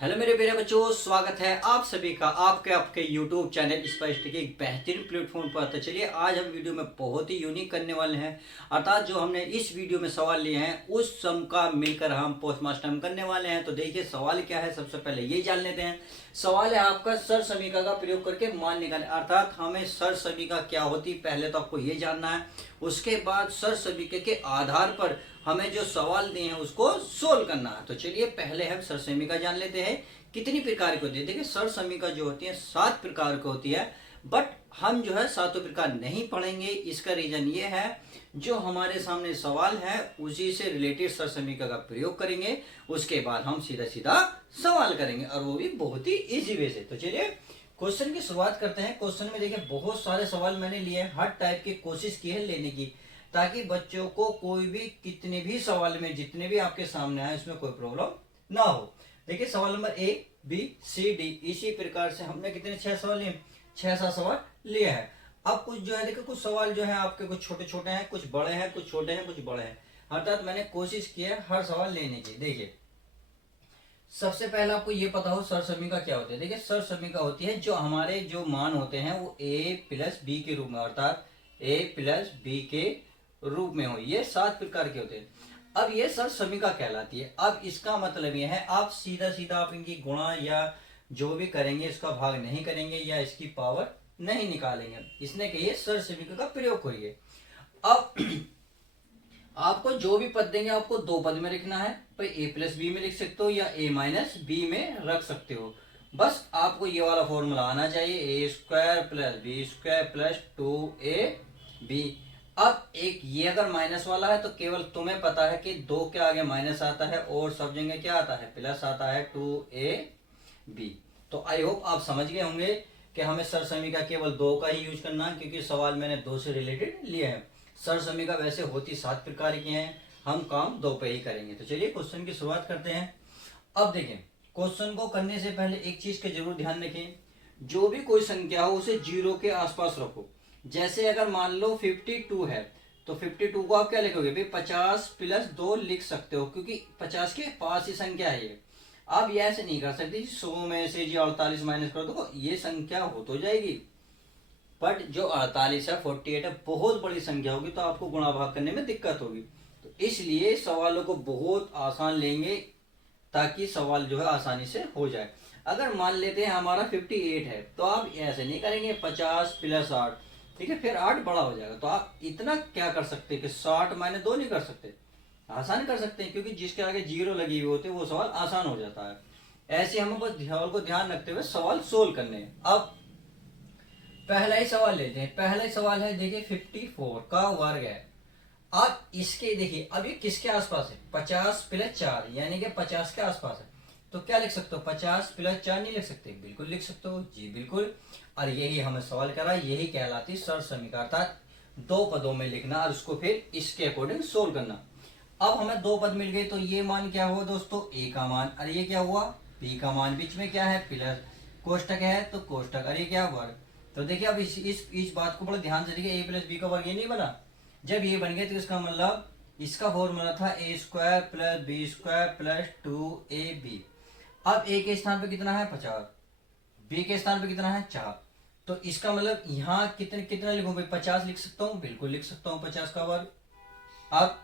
Hello मेरे प्यारे बच्चों, स्वागत है आप सभी का आपके YouTube चैनल स्पष्ट के एक बेहतरीन प्लेटफॉर्म पर। तो चलिए आज हम वीडियो में बहुत ही यूनिक करने वाले हैं। अर्थात जो हमने इस वीडियो में सवाल लिए हैं उस सम का मिलकर हम पोस्ट मास्टर करने वाले हैं। तो देखिए सवाल क्या है, सबसे पहले ये जान लेते हैं। सवाल है आपका सर समीकरण का प्रयोग करके मान निकालें। अर्थात हमें सर समीकरण क्या होती है पहले तो आपको ये जानना है, उसके बाद सर समीकरण के आधार पर हमें जो सवाल दिए हैं उसको सोल्व करना है। तो चलिए पहले हम सर समीकरण जान लेते हैं कितनी प्रकार की होती है। देखिए सर समीकरण जो होती है 7 प्रकार की होती है, बट हम जो है सातों प्रकार नहीं पढ़ेंगे। इसका रीजन ये है, जो हमारे सामने सवाल है उसी से रिलेटेड सर समीकरण का प्रयोग करेंगे, उसके बाद हम सीधा सीधा सवाल करेंगे और वो भी बहुत ही इजी वे से। तो चलिए क्वेश्चन की शुरुआत करते हैं। क्वेश्चन में देखिए बहुत सारे सवाल मैंने लिए हैं, हर टाइप की कोशिश की है लेने की, ताकि बच्चों को कोई भी कितने भी सवाल में जितने भी आपके सामने आए उसमें कोई प्रॉब्लम ना हो। देखिए सवाल number A B C D, इसी प्रकार से हमने कितने 6 सवाल लिए, 6-7 सवाल लिए हैं। अब कुछ जो है देखिए कुछ सवाल जो है आपके कुछ छोटे छोटे हैं, कुछ बड़े हैं, कुछ छोटे हैं, कुछ बड़े हैं। अर्थात मैंने कोशिश की है हर सवाल लेने की। देखिए सबसे पहले आपको ये पता हो सर समीकरण क्या होती है। देखिए सर समीकरण होती है जो हमारे जो मान होते हैं वो ए प्लस बी के रूप में, अर्थात ए प्लस बी के रूप में हो। ये 7 प्रकार के होते हैं। अब ये सर समीकरण कहलाती है। अब इसका मतलब ये है आप सीधा सीधा आप इनकी गुणा या जो भी करेंगे इसका भाग नहीं करेंगे या इसकी पावर नहीं निकालेंगे, इसने कहिए सर समीकरण का प्रयोग करिए। अब आपको जो भी पद देंगे आपको दो पद में लिखना है। भाई ए प्लस बी में लिख सकते हो या ए माइनस बी में रख सकते हो। बस आपको ये वाला फॉर्मूला आना चाहिए, A square plus B square plus 2 A B. अब एक ये अगर माइनस वाला है तो केवल तुम्हें पता है कि 2 के आगे माइनस आता है और सब जगह क्या आता है, प्लस आता है 2 ए बी। तो आई होप आप समझ गए होंगे कि हमें सर समीकरण केवल 2 का ही यूज करना है, क्योंकि सवाल मैंने 2 से रिलेटेड लिए हैं। सर समीकरण वैसे होती 7 प्रकार की हैं, हम काम 2 पे ही करेंगे। तो चलिए क्वेश्चन की शुरुआत करते हैं। अब देखें क्वेश्चन को करने से पहले एक चीज का जरूर ध्यान रखें, जो भी कोई संख्या हो उसे 0 के आसपास रखो। जैसे अगर मान लो 52 है तो 52 को आप क्या लिखोगे भाई, 50 प्लस 2 लिख सकते हो, क्योंकि 50 के पास ही संख्या है ये। आप ये ऐसे नहीं कर सकते 100 में से जी 48 माइनस कर दो, ये संख्या हो तो जाएगी, बट जो 48 है 48 है बहुत बड़ी संख्या होगी तो आपको गुणा भाग करने में दिक्कत होगी। तो इसलिए सवालों को बहुत आसान लेंगे ताकि सवाल जो है आसानी से हो जाए। अगर मान लेते हैं हमारा 58 है तो आप ऐसे नहीं करेंगे 50 प्लस 8, ठीक है, फिर 8 बड़ा हो जाएगा। तो आप इतना क्या कर सकते हैं कि 60 माइनस 2 नहीं कर सकते, आसान कर सकते हैं, क्योंकि जिसके आगे जीरो लगी हुई होती है वो सवाल आसान हो जाता है। ऐसे हमें बस सवाल को ध्यान रखते हुए सवाल सोल्व करने हैं। अब पहला ही सवाल लेते हैं। पहला ही सवाल है देखिए 54 का वर्ग है। अब इसके देखिए अब ये किसके आसपास है, 50 प्लस 4 यानी कि 50 के आसपास है। तो क्या लिख सकते हो, 50 प्लस 4 नहीं लिख सकते, बिल्कुल लिख सकते हो जी बिल्कुल। और यही हमें सवाल करा, यही कहलाती सर समीकरण, अर्थात 2 पदों में लिखना और उसको फिर इसके अकॉर्डिंग सोल्व करना। अब हमें 2 पद मिल गए तो ये मान क्या हुआ दोस्तों, ए का मान, और ये क्या हुआ बी का मान, बीच में क्या है प्लस, कोष्टक है तो कोष्टक, और ये क्या वर्ग। तो देखिए अब इस बात को बड़े ध्यान से देखिए, ए प्लस बी का वर्ग ये नहीं बना। जब ये बन गया तो इसका मतलब इसका फॉर्मूला था A square plus B square plus 2ab। अब ए के स्थान पे कितना है 50, बी के स्थान पे कितना है 4, तो इसका मतलब यहाँ कितने कितना लिखूं भाई, 50 लिख सकता हूँ, बिल्कुल लिख सकता हूँ 50 का वर्ग। अब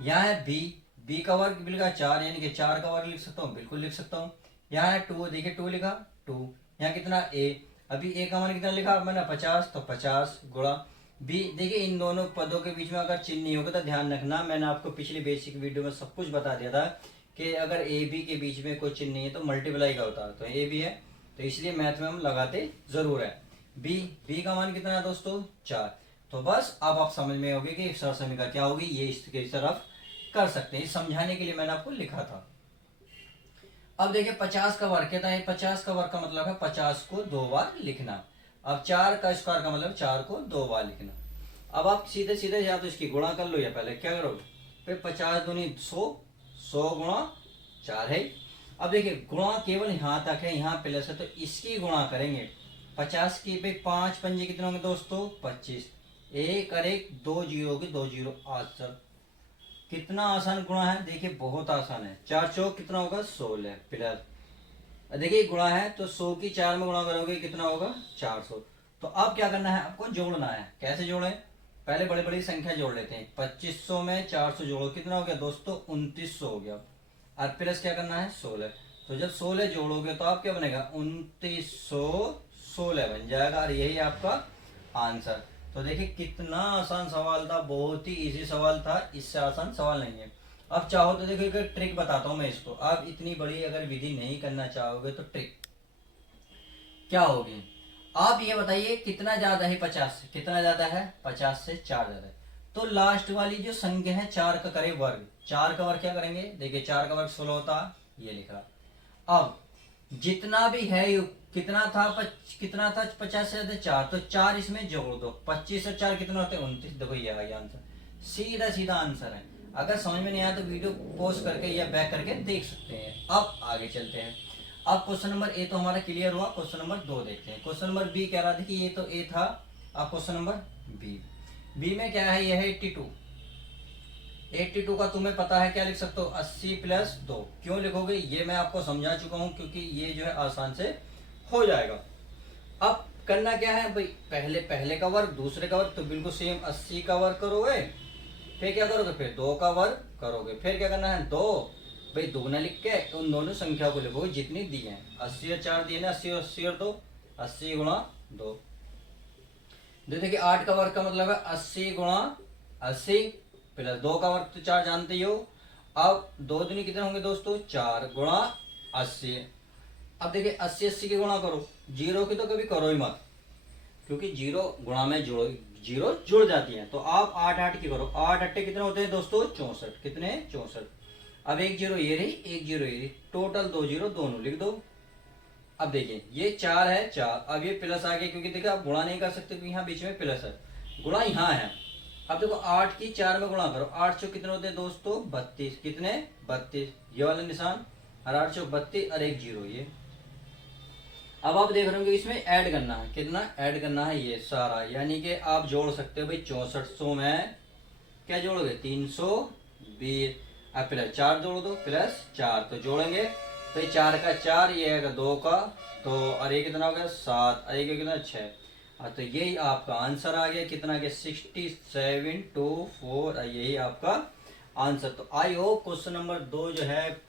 यहाँ है बी, बी का वर्ग मिलेगा 4 यानी कि 4 का वर्ग लिख सकता हूँ, बिल्कुल लिख सकता हूँ। यहाँ है 2, देखिए 2 लिखा 2, यहाँ कितना ए, अभी ए का मान कितना लिखा मैंने 50, तो 50 गुणा बी। देखिए इन दोनों पदों के बीच में अगर चिन्ह नहीं होगा तो ध्यान रखना, मैंने आपको पिछली बेसिक वीडियो में सब कुछ बता दिया था कि अगर ए बी के बीच में कोई चिन्ह नहीं है तो मल्टीप्लाई का होता है, तो ए बी है तो इसलिए मैथ में हम लगाते जरूर है। बी, बी का मान कितना है दोस्तों 4। तो बस अब आप समझ में होगी कि सर समीकरण क्या होगी, ये इसके तरफ कर सकते हैं, समझाने के लिए मैंने आपको लिखा था। अब देखिए 50 का वर्ग कहता है, 50 का वर्ग का मतलब है 50 को 2 बार लिखना। अब 4 का स्क्वायर का मतलब 4 को 2 बार लिखना। अब आप सीधे सीधे या तो इसकी गुणा कर लो या पहले क्या करो, फिर 50 दूनी 100, 100 गुणा 4 है। अब देखिए गुणा केवल यहाँ तक है, यहाँ प्लस है तो इसकी गुणा करेंगे। 50 की पे 5 पंजे कितने होंगे दोस्तों 25, एक और एक 2 जीरो की 2 जीरो आंसर। कितना आसान गुणा है, देखिए बहुत आसान है। 4 चौक कितना होगा 16 प्लस देखिए गुणा है तो 100 की 4 में गुणा करोगे कितना होगा 400। तो अब क्या करना है आपको जोड़ना है। कैसे जोड़े, पहले बड़ी बड़ी संख्या जोड़ लेते हैं। 2500 में 400 जोड़ो कितना हो गया दोस्तों 2900 हो गया। और प्लस क्या करना है 16। तो जब 16 जोड़ोगे तो आप क्या बनेगा 2916 बन जाएगा और यही आपका आंसर। तो देखिए कितना आसान सवाल था, बहुत ही इजी सवाल था, इससे आसान सवाल नहीं है। अब चाहो तो देखो एक ट्रिक बताता हूं मैं इसको। आप इतनी बड़ी अगर विधि नहीं करना चाहोगे तो ट्रिक क्या होगी, आप ये बताइए कितना ज्यादा है 50 से, कितना ज्यादा है 50 से 4 ज्यादा है। तो लास्ट वाली जो संख्या है 4 का करे वर्ग, 4 का वर्ग क्या करेंगे, देखिए 4 का वर्ग 16 होता, ये लिखा। अब जितना भी है कितना था कितना था 50 से ज्यादा 4, तो 4 इसमें जोड़ दो, 25 और 4 कितना होते हैं 29। देखो ये आ गया आंसर, सीधा सीधा आंसर है। अगर समझ में नहीं आया तो वीडियो पॉज करके या बैक करके देख सकते हैं। अब आगे चलते हैं। अब क्वेश्चन नंबर ए तो हमारा क्लियर हुआ, क्वेश्चन नंबर 2 देखते हैं। क्वेश्चन नंबर बी कह रहा था कि ये तो ए था। अब क्वेश्चन नंबर बी में क्या है, यह है 82। 82 का तुम्हें पता है क्या लिख सकते हो 80 प्लस 2। क्यों लिखोगे ये मैं आपको समझा चुका हूं, क्योंकि ये जो है आसान से हो जाएगा। अब करना क्या है भाई, पहले का वर्ग दूसरे का वर्ग, तो बिल्कुल सेम 80 का वर्ग करोगे, फिर क्या करोगे फिर 2 का वर्ग करोगे, फिर क्या करना है 2 भाई दुगना लिख के उन दोनों संख्या को लिखोगे जितनी दी है। 80 और 4 दिए ना, 80 और 80 और 2, 80 गुणा 2। देखिए 8 का वर्ग का मतलब है 80 गुणा 80 प्लस 2 का वर्ग तो 4 जानते ही हो। अब 2 दूनी कितने होंगे दोस्तों 4 गुणा 80। अब देखिए 80 80 की गुणा करो, जीरो की तो कभी करो ही मत, क्योंकि जीरो गुणा में जोड़ो जीरो जुड़ जाती है। तो आप 8 8 की करो, 8 8 कितने होते हैं दोस्तों 64, कितने 64। अब एक जीरो ये रही, एक जीरो ये रही, टोटल 2 जीरो दोनों लिख दो। अब देखिए ये 4 है 4, अब ये प्लस आ गया, क्योंकि देखिए आप गुणा नहीं कर सकते क्योंकि यहाँ बीच में प्लस है, गुणा यहाँ है। अब देखो 8 की 4 में गुणा करो, 8 चौक कितने होते हैं दोस्तों 32, कितने 32, ये वाला निशान, और 8 चौक 32 और एक जीरो ये। अब आप देख रहे होंगे इसमें ऐड करना है, कितना ऐड करना है ये सारा, यानी कि आप जोड़ सकते हो भाई 6400 में क्या जोड़ोगे 320, अब प्लस 4 जोड़ दो, प्लस 4 तो जोड़ेंगे तो 4 का 4, ये है 2 का 2, और ये कितना हो गया 7, और ये कितना 6। तो यही आपका आंसर आ गया, कितना गया 6724, यही आपका आंसर। तो आई होप क्वेश्चन नंबर 2 जो है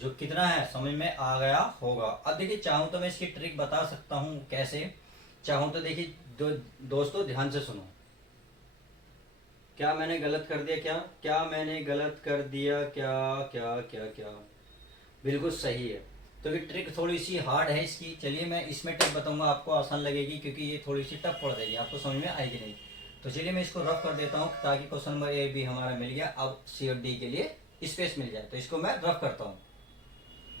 जो कितना है समझ में आ गया होगा। अब देखिए चाहूं तो मैं इसकी ट्रिक बता सकता हूं कैसे, चाहूं तो देखिए दोस्तों ध्यान से सुनो। क्या मैंने गलत कर दिया, क्या मैंने गलत कर दिया, क्या क्या क्या क्या बिल्कुल सही है। तो ये ट्रिक थोड़ी सी हार्ड है इसकी, चलिए मैं इसमें ट्रिक बताऊंगा, आपको आसान लगेगी क्योंकि ये थोड़ी सी टफ पड़ जाएगी, आपको समझ में आएगी नहीं। तो चलिए मैं इसको रफ कर देता हूँ ताकि क्वेश्चन नंबर ए भी हमारा मिल गया, अब सी और डी के लिए स्पेस मिल जाए। तो इसको मैं रफ करता हूँ।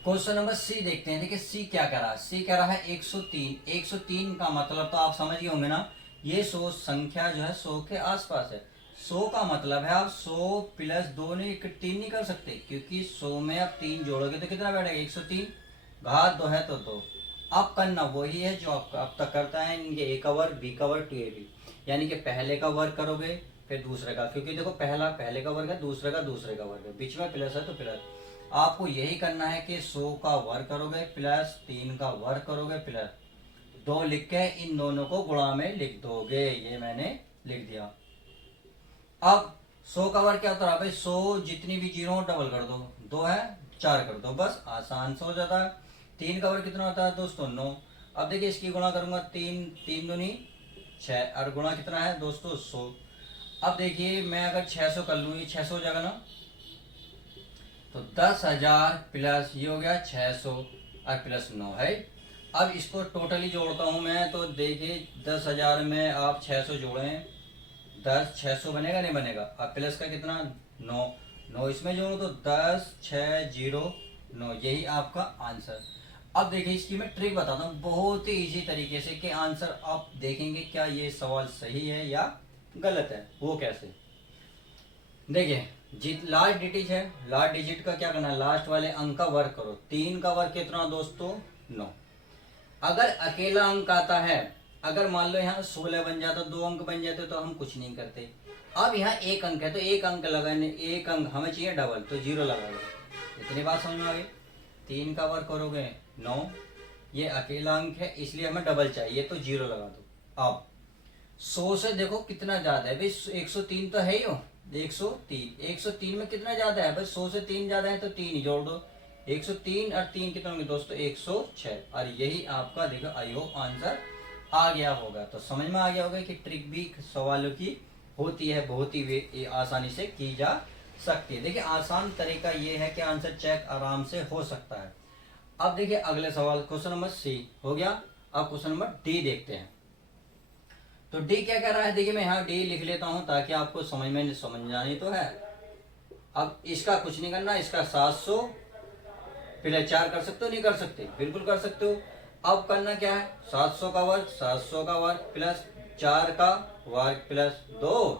क्वेश्चन नंबर सी देखते हैं। देखिए सी क्या कह रहा है, सी कह रहा है 103। 103 का मतलब तो आप समझ गए होंगे ना, ये 100 संख्या जो है 100 के आसपास है। 100 का मतलब है आप 100 प्लस 2 नहीं 3 नहीं कर सकते, क्योंकि 100 में आप 3 जोड़ोगे तो कितना बैठेगा 103, घात 2 है तो 2। अब करना वही है जो आप अब तक करता है, इनके ए का वर्ग बी का वर्ग टू ए बी, यानी कि पहले का वर्ग करोगे फिर दूसरे का, क्योंकि देखो पहला पहले का वर्ग है, दूसरे का दूसरे का वर्ग है, बीच में प्लस है तो प्लस। आपको यही करना है कि 100 का वर्ग करोगे प्लस 3 का वर्ग करोगे प्लस 2 लिख के इन दोनों को गुणा में लिख दोगे, ये मैंने लिख दिया। अब 100 का वर्ग क्या होता है भाई, 100 जितनी भी जीरो डबल कर दो, 2 है 4 कर दो, बस आसान से हो जाता है। 3 का वर्ग कितना होता है दोस्तों 9। अब देखिए इसकी गुणा करूंगा 3 3 दूनी 6, और गुणा कितना है दोस्तों 100। अब देखिए मैं अगर 600 कर लूँ, ये 600 हो जाएगा ना, तो 10,000 प्लस ये हो गया 600 और प्लस 9 है। अब इसको टोटली जोड़ता हूं मैं, तो देखिए 10,000 में आप 600 जोड़ें, 10 600 बनेगा नहीं बनेगा, अब प्लस का कितना 9, 9 इसमें जोड़ो तो 10 6 0 9, यही आपका आंसर। अब देखिए इसकी मैं ट्रिक बताता हूँ बहुत ही इजी तरीके से कि आंसर आप देखेंगे क्या ये सवाल सही है या गलत है। वो कैसे, देखिए लास्ट डिजिट है, लास्ट डिजिट का क्या करना है, लास्ट वाले अंक का वर्ग करो। 3 का वर्ग कितना दोस्तों 9। अगर अकेला अंक आता है, अगर मान लो यहाँ 16 बन जाता, 2 अंक बन जाते तो हम कुछ नहीं करते। अब यहाँ एक अंक है तो एक अंक लगाने, एक अंक हमें चाहिए डबल, तो 0 लगा लो। इतनी बात समझ में आ गई। 3 का वर्ग करोगे 9, ये अकेला अंक है इसलिए हमें डबल चाहिए तो 0 लगा दो। अब 100 से देखो कितना ज्यादा है भाई, 103 तो है ही हो, 103, 103 में कितना ज्यादा है भाई, 100 से 3 ज्यादा है तो 3 ही जोड़ दो, 103 और 3 कितना होंगे दोस्तों, 106। और यही आपका देखो आई होप आंसर आ गया होगा। तो समझ में आ गया होगा कि ट्रिक भी सवालों की होती है, बहुत ही आसानी से की जा सकती है। देखिए आसान तरीका ये है कि आंसर चेक आराम से हो सकता है। अब देखिए अगले सवाल, क्वेश्चन नंबर सी हो गया। अब क्वेश्चन नंबर डी देखते हैं। तो डी क्या कह रहा है, देखिए मैं यहाँ डी लिख लेता हूँ ताकि आपको समझ जानी तो है। अब इसका कुछ नहीं करना, इसका 700 प्लस 4 कर सकते हो, नहीं कर सकते, बिल्कुल कर सकते हो। अब करना क्या है, 700 का वर्ग, 700 का वर्ग प्लस 4 का वर्ग प्लस 2,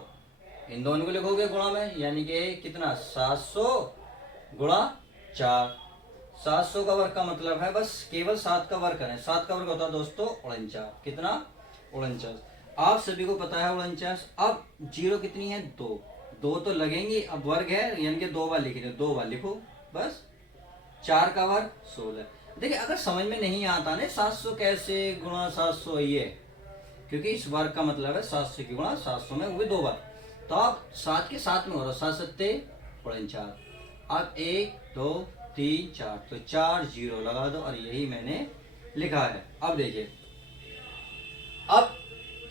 इन दोनों को लिखोगे गुणा में, यानी कि कितना 700 गुणा 4। 700 का वर्ग का मतलब है बस केवल 7 का वर्ग करें, 7 का वर्ग होता है दोस्तों 49, कितना 49। आप सभी को पता है 49। अब 0 कितनी है, 2, 2 तो लगेंगी, अब वर्ग है यानी कि 2 बार लिख दो, 2 बार लिखो बस। 4 का वर्ग 16। देखिए अगर समझ में नहीं आता ना 700 कैसे गुणा 700 ये, क्योंकि इस वर्ग का मतलब है 700 की गुणा 700 में, वो भी 2 बार, तो आप 7 के साथ में हो रहा, 7 सत्ते 49। अब 1 2 3 4, तो 4 0 लगा दो और यही मैंने लिखा है। अब देखिए अब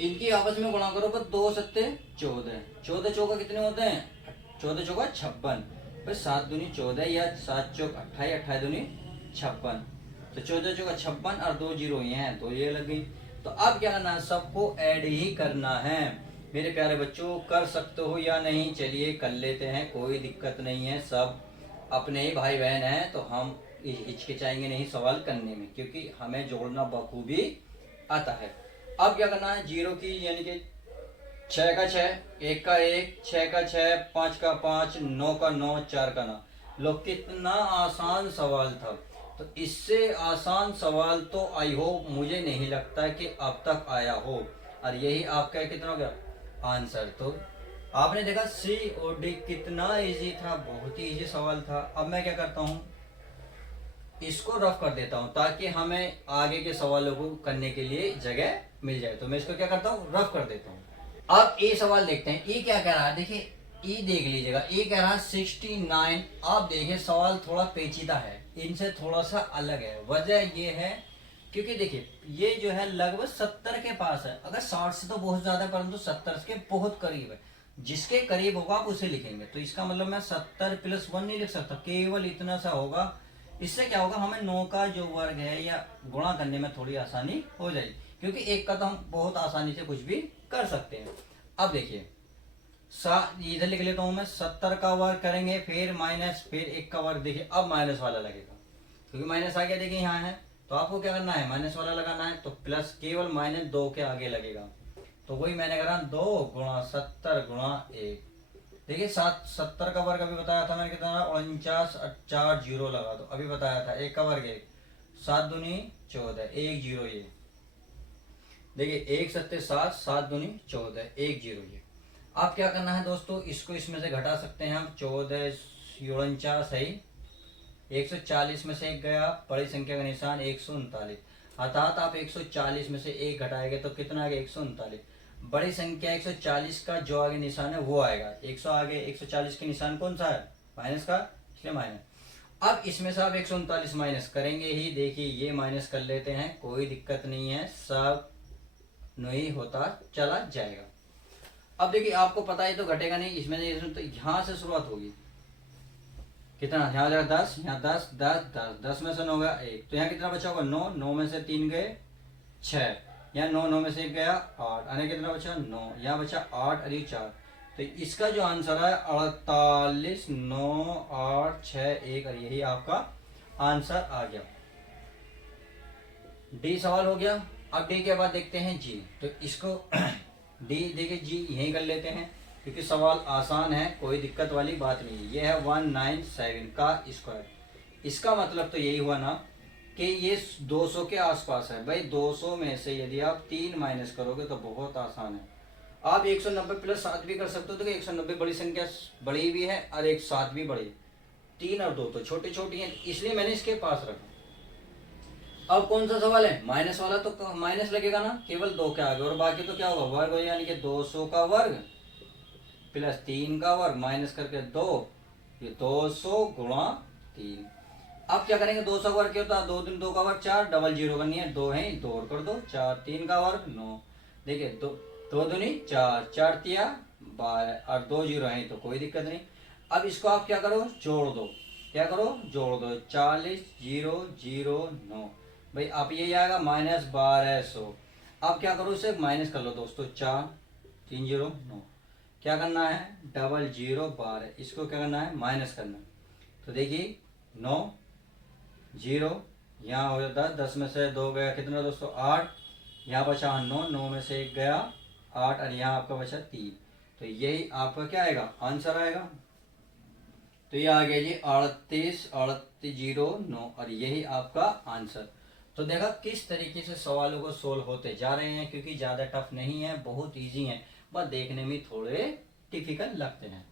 इनकी आपस में गुणा करो, पर 2 सत्ते 14, 14 चौका कितने होते हैं, 14 चौका 56, फिर 7 दूनी 14 या 7 चौक 28, 28 दूनी 56, तो 14 चौका 56 और 2 जीरो ये हैं तो ये लग गई। तो अब क्या करना है, सबको ऐड ही करना है। मेरे प्यारे बच्चों कर सकते हो या नहीं, चलिए कर लेते हैं, कोई दिक्कत नहीं है, सब अपने ही भाई बहन हैं, तो हम हिचकिचाएंगे नहीं सवाल करने में, क्योंकि हमें जोड़ना बखूबी आता है। अब क्या करना है, 0 की यानी कि 6 का 6, 1 का 1, 6 का 6, 5 का 5, 9 का 9, 4 का 9। लो कितना आसान सवाल था। तो इससे आसान सवाल तो आई होप मुझे नहीं लगता कि अब तक आया हो। और यही आपका कितना हो गया आंसर। तो आपने देखा सी और डी कितना इजी था, बहुत ही इजी सवाल था। अब मैं क्या करता हूँ, इसको रफ कर देता हूँ ताकि हमें आगे के सवालों को करने के लिए जगह मिल जाए। तो मैं इसको क्या करता हूँ, रफ कर देता हूँ। अब ए सवाल देखते हैं, ए क्या कह रहा है, देखिए ई देख लीजिएगा, ए कह रहा है 69। आप देखिए सवाल थोड़ा पेचीदा है, इनसे थोड़ा सा अलग है। वजह ये है क्योंकि देखिए ये जो है लगभग 70 के पास है, अगर 60 से तो बहुत ज्यादा है परंतु 70 के बहुत करीब है। जिसके करीब होगा आप उसे लिखेंगे, तो इसका मतलब मैं 70 प्लस 1 नहीं लिख सकता, केवल इतना सा होगा। इससे क्या होगा, हमें 9 का जो वर्ग है या गुणा करने में थोड़ी आसानी हो जाएगी, क्योंकि 1 का तो हम बहुत आसानी से कुछ भी कर सकते हैं। अब देखिए इधर लिख लेता हूं मैं, 70 का वर्ग करेंगे फिर माइनस, फिर 1 का वर्ग। देखिए अब माइनस वाला लगेगा, क्योंकि माइनस आ गया, देखिए यहाँ है, तो आपको क्या करना है, माइनस वाला लगाना है, तो प्लस केवल -2 के आगे लगेगा। तो वही मैंने करा 2 गुणा 70 गुणा 1। देखिए 70 का वर्ग अभी बताया था मैंने कितना, 49, 4 0 लगा दो, अभी बताया था 1 का वर्ग 1, 7 दूनी 14, 1 0 ये। देखिए 1 सत्ते 7, 7 दूनी 14, 1 0 ये। अब क्या करना है दोस्तों, इसको इसमें से घटा सकते हैं हम, 14 49 है, 140 में से 1 गया, बड़ी संख्या का निशान 139, अर्थात आप 140 में से 1 घटाएंगे तो कितना आ गया 139। बड़ी संख्या 140 का जो आगे निशान है वो आएगा, 100 आगे 140 के निशान कौन सा है, माइनस का, इसलिए माइनस। अब इसमें से आप 139 माइनस करेंगे ही, देखिए ये माइनस कर लेते हैं, कोई दिक्कत नहीं है, सब नहीं होता चला जाएगा। अब देखिए आपको पता है तो घटेगा नहीं, इसमें तो यहाँ से शुरुआत होगी, कितना यहाँ जाएगा 10, यहाँ 10 10 10, 10 में से 9 गया 1, तो यहाँ कितना बचा होगा 9, 9 में से 3 गए 6, यहाँ 9, 9 में से 1 गया 8, यानी कितना बचा 9, यहाँ बचा 8 और 4। तो इसका जो आंसर है 48, 9 8 6 1, और यही आपका आंसर आ गया। डी सवाल हो गया। अब डी के बाद देखते हैं जी, तो इसको डी देखिए जी यही कर लेते हैं, क्योंकि सवाल आसान है, कोई दिक्कत वाली बात नहीं है। ये है 197 का स्क्वायर। इसका मतलब तो यही हुआ ना कि ये 200 के आसपास है। भाई 200 में से यदि आप 3 माइनस करोगे तो बहुत आसान है। आप 190 प्लस 7 भी कर सकते हो, तो 190 बड़ी संख्या बड़ी भी है और 7 भी बड़ी, 3 और 2 तो छोटी छोटी है, इसलिए मैंने इसके पास रखा। अब कौन सा सवाल है, माइनस वाला, तो माइनस लगेगा ना केवल 2 के आगे, और बाकी तो क्या होगा, वर्ग हो, यानी कि 200 का वर्ग प्लस 3 का वर्ग माइनस करके 2, ये 200 गुणा 3। अब क्या करेंगे, 200 का वर्ग क्या होता है, 2 दूनी 2 का वर्ग 4, डबल जीरो करनी है, 2 है 2 और कर दो 4, 3 का वर्ग 9, देखिए 2 दूनी 4, 4 तिया 12 और 2 जीरो है तो कोई दिक्कत नहीं। अब इसको आप क्या करो, जोड़ दो, क्या करो, जोड़ दो, 40 0 0 9, भाई अब ये आएगा -1200। अब क्या करो, इसे माइनस कर लो दोस्तों, 4 3 0 9, क्या करना है, डबल जीरो 12, इसको क्या करना है, माइनस करना है। तो देखिए 9 0, यहाँ हो जाता है 10 में से 2 गया कितना दोस्तों, 8, यहाँ बचा 9, 9 में से 1 गया 8, और यहाँ आपका बचा 3, तो यही आपका क्या आएगा, आंसर आएगा। तो ये आ गया जी 38,38,09, और यही आपका आंसर। तो देखा किस तरीके से सवालों को सोल्व होते जा रहे हैं, क्योंकि ज़्यादा टफ नहीं है, बहुत इजी है, बस देखने में थोड़े डिफिकल्ट लगते हैं।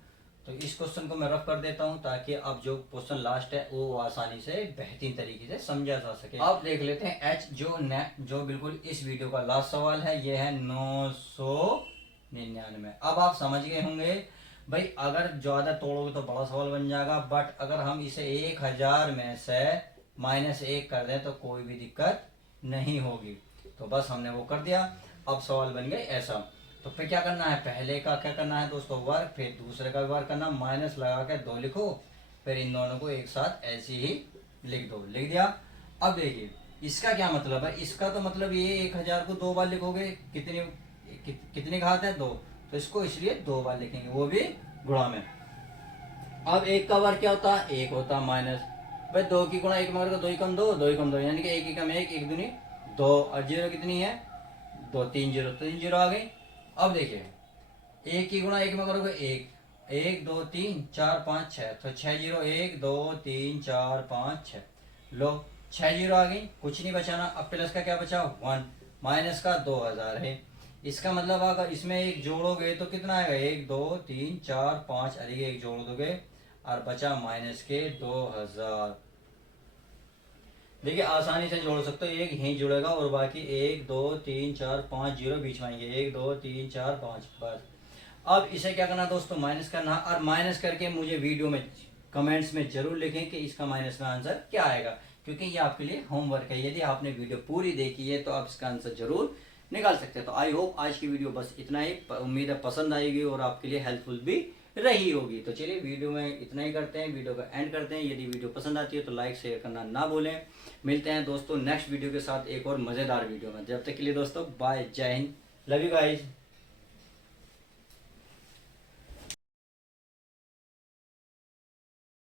तो इस क्वेश्चन को मैं रफ कर देता हूं ताकि अब जो क्वेश्चन लास्ट है वो आसानी से बेहतरीन तरीके से समझा जा सके। अब देख लेते हैं एच, जो बिल्कुल इस वीडियो का लास्ट सवाल है, ये है 999। अब आप समझ गए होंगे भाई, अगर ज्यादा तोड़ोगे तो बड़ा सवाल बन जाएगा, बट अगर हम इसे 1000 में से -1 कर दें तो कोई भी दिक्कत नहीं होगी। तो बस हमने वो कर दिया। अब सवाल बन गए ऐसा, तो फिर क्या करना है, पहले का क्या करना है दोस्तों, वर्ग, फिर दूसरे का भी वर्ग करना, माइनस लगा के 2 लिखो, फिर इन दोनों को एक साथ ऐसे ही लिख दो, लिख दिया। अब देखिए इसका क्या मतलब है, इसका तो मतलब ये 1000 को 2 बार लिखोगे, कितने घात है 2, तो इसको इसलिए 2 बार लिखेंगे, वो भी गुणा में। अब 1 का वर्ग क्या होता है, 1 होता है माइनस, भाई 2 की गुणा 1 में करके 2 ही कम 2, 2 ही कम 2, यानी कि 1 ही कम 1, 1 दूनी 2, और जीरो कितनी है 2, 3 जीरो, 3 जीरो आ गई। अब देखिए 1 की गुणा 1 में करोगे 1, 1 2 3 4 5 6, तो 6 जीरो 1 2 3 4 5 6, लो 6 जीरो आ गई, कुछ नहीं बचाना। अब प्लस का क्या बचा 1, माइनस का 2000 है, इसका मतलब अगर इसमें एक जोड़ोगे तो कितना आएगा, 1 2 3 4 5, अरे एक जोड़ दोगे और बचा माइनस के 2000। देखिए आसानी से जोड़ सकते हो, एक यहीं जुड़ेगा और बाकी 1 2 3 4 5 जीरो बीच में आएंगे, 1 2 3 4 5, बस। अब इसे क्या करना दोस्तों, माइनस करना, और माइनस करके मुझे वीडियो में कमेंट्स में जरूर लिखें कि इसका माइनस का आंसर क्या आएगा, क्योंकि ये आपके लिए होमवर्क है। यदि आपने वीडियो पूरी देखी है तो आप इसका आंसर जरूर निकाल सकते हैं। तो आई होप आज की वीडियो बस इतना ही, उम्मीद है पसंद आएगी और आपके लिए हेल्पफुल भी रही होगी। तो चलिए वीडियो में इतना ही करते हैं, वीडियो का एंड करते हैं। यदि वीडियो पसंद आती है तो लाइक शेयर करना ना भूलें। मिलते हैं दोस्तों नेक्स्ट वीडियो के साथ एक और मज़ेदार वीडियो में। जब तक के लिए दोस्तों बाय, जय हिंद, लव यू गाइज।